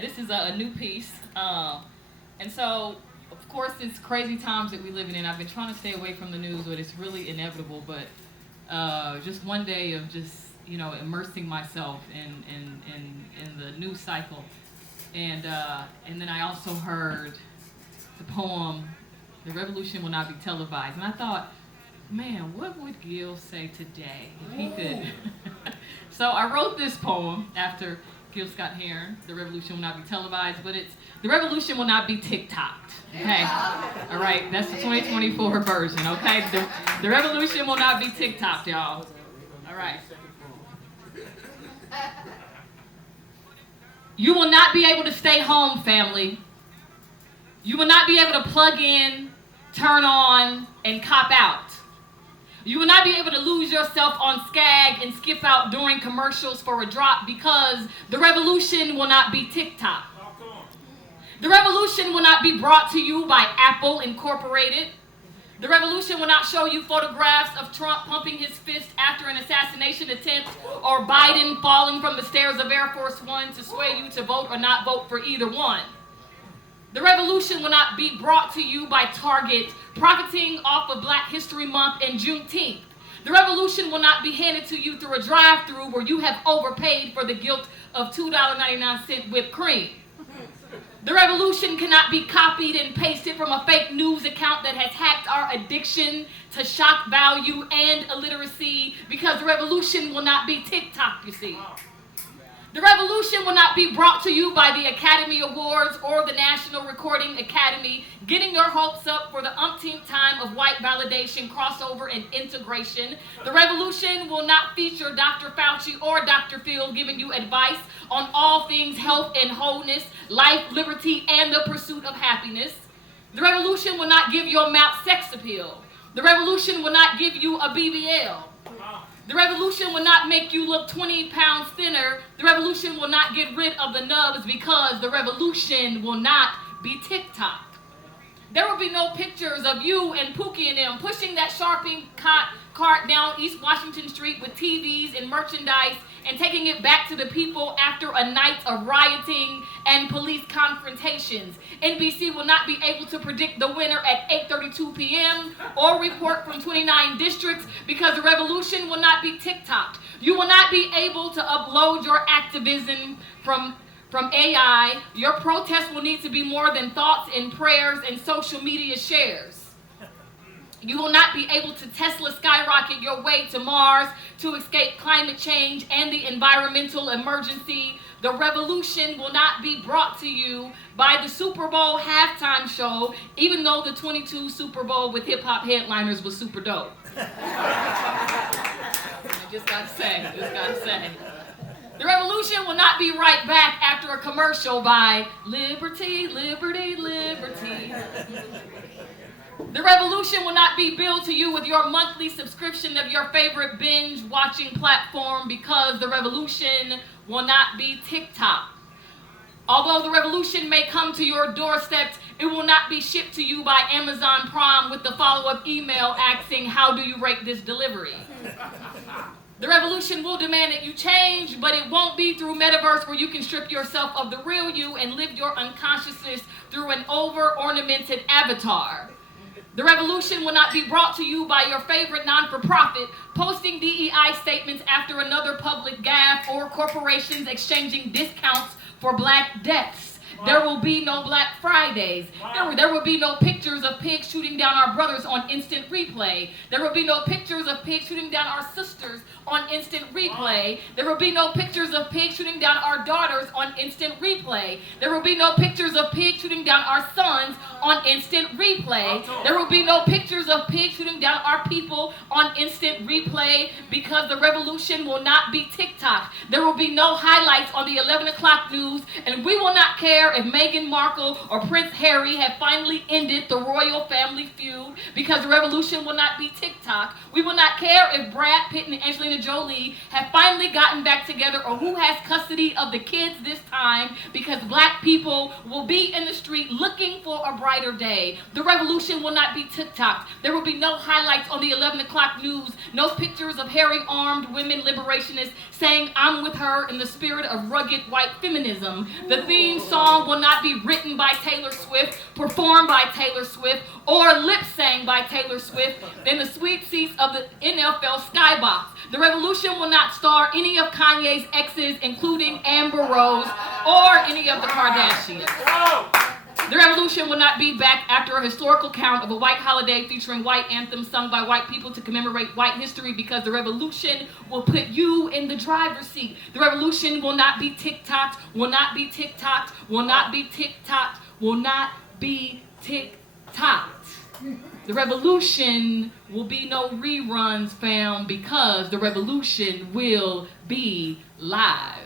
this is a new piece. And so, of course, it's crazy times that we're living in. I've been trying to stay away from the news, but it's really inevitable. But just one day of just, immersing myself in the news cycle. And then I also heard the poem, "The Revolution Will Not Be Televised." And I thought, man, what would Gil say today if he could? So I wrote this poem after Gil Scott Heron, "The Revolution Will Not Be Televised," but it's "The Revolution Will Not Be TikToked." Okay? All right, that's the 2024 version, okay? The revolution will not be TikToked, y'all. All right. You will not be able to stay home, family. You will not be able to plug in, turn on, and cop out. You will not be able to lose yourself on Skag and skip out during commercials for a drop because the revolution will not be TikTok. The revolution will not be brought to you by Apple Incorporated. The revolution will not show you photographs of Trump pumping his fist after an assassination attempt or Biden falling from the stairs of Air Force One to sway you to vote or not vote for either one. The revolution will not be brought to you by Target profiting off of Black History Month and Juneteenth. The revolution will not be handed to you through a drive-thru where you have overpaid for the guilt of $2.99 whipped cream. The revolution cannot be copied and pasted from a fake news account that has hacked our addiction to shock value and illiteracy because the revolution will not be TikTok, you see. The revolution will not be brought to you by the Academy Awards or the National Recording Academy, getting your hopes up for the umpteenth time of white validation, crossover, and integration. The revolution will not feature Dr. Fauci or Dr. Phil giving you advice on all things health and wholeness, life, liberty, and the pursuit of happiness. The revolution will not give your mouth sex appeal. The revolution will not give you a BBL. The revolution will not make you look 20 pounds thinner. The revolution will not get rid of the nubs because the revolution will not be TikTok. There will be no pictures of you and Pookie and them pushing that shopping cart down East Washington Street with TVs and merchandise and taking it back to the people after a night of rioting and police confrontations. NBC will not be able to predict the winner at 8:32 p.m. or report from 29 districts because the revolution will not be TikToked. You will not be able to upload your activism from AI. Your protest will need to be more than thoughts and prayers and social media shares. You will not be able to Tesla skyrocket your way to Mars to escape climate change and the environmental emergency. The revolution will not be brought to you by the Super Bowl halftime show, even though the 22 Super Bowl with hip-hop headliners was super dope. Just gotta say. The revolution will not be right back after a commercial by Liberty, Liberty, Liberty. The revolution will not be billed to you with your monthly subscription of your favorite binge watching platform because the revolution will not be TikTok. Although the revolution may come to your doorstep, it will not be shipped to you by Amazon Prime with the follow-up email asking, how do you rate this delivery? The revolution will demand that you change, but it won't be through metaverse where you can strip yourself of the real you and live your unconsciousness through an over-ornamented avatar. The revolution will not be brought to you by your favorite non-for-profit posting DEI statements after another public gaffe or corporations exchanging discounts for Black deaths. There will be no Black Fridays. There will be no pictures of pigs shooting down our brothers on instant replay. There will be no pictures of pigs shooting down our sisters on instant replay. There will be no pictures of pigs shooting down our daughters on instant replay. There will be no pictures of pigs shooting down our sons on instant replay. There will be no pictures of pigs shooting down our people on instant replay because the revolution will not be TikTok. There will be no highlights on the 11 o'clock news, and we will not care care if Meghan Markle or Prince Harry have finally ended the royal family feud, because the revolution will not be TikTok. We will not care if Brad Pitt and Angelina Jolie have finally gotten back together, or who has custody of the kids this time, because black people will be in the street looking for a brighter day. The revolution will not be TikTok. There will be no highlights on the 11 o'clock news, no pictures of hairy armed women liberationists saying I'm with her in the spirit of rugged white feminism. The theme song will not be written by Taylor Swift, performed by Taylor Swift, or lip-sang by Taylor Swift in the sweet seats of the NFL skybox. The revolution will not star any of Kanye's exes, including Amber Rose, or any of the Kardashians. The revolution will not be back after a historical count of a white holiday featuring white anthems sung by white people to commemorate white history, because the revolution will put you in the driver's seat. The revolution will not be TikTok, will not be TikTok, will not be TikTok, will not be TikTok. The revolution will be no reruns, fam, because the revolution will be live.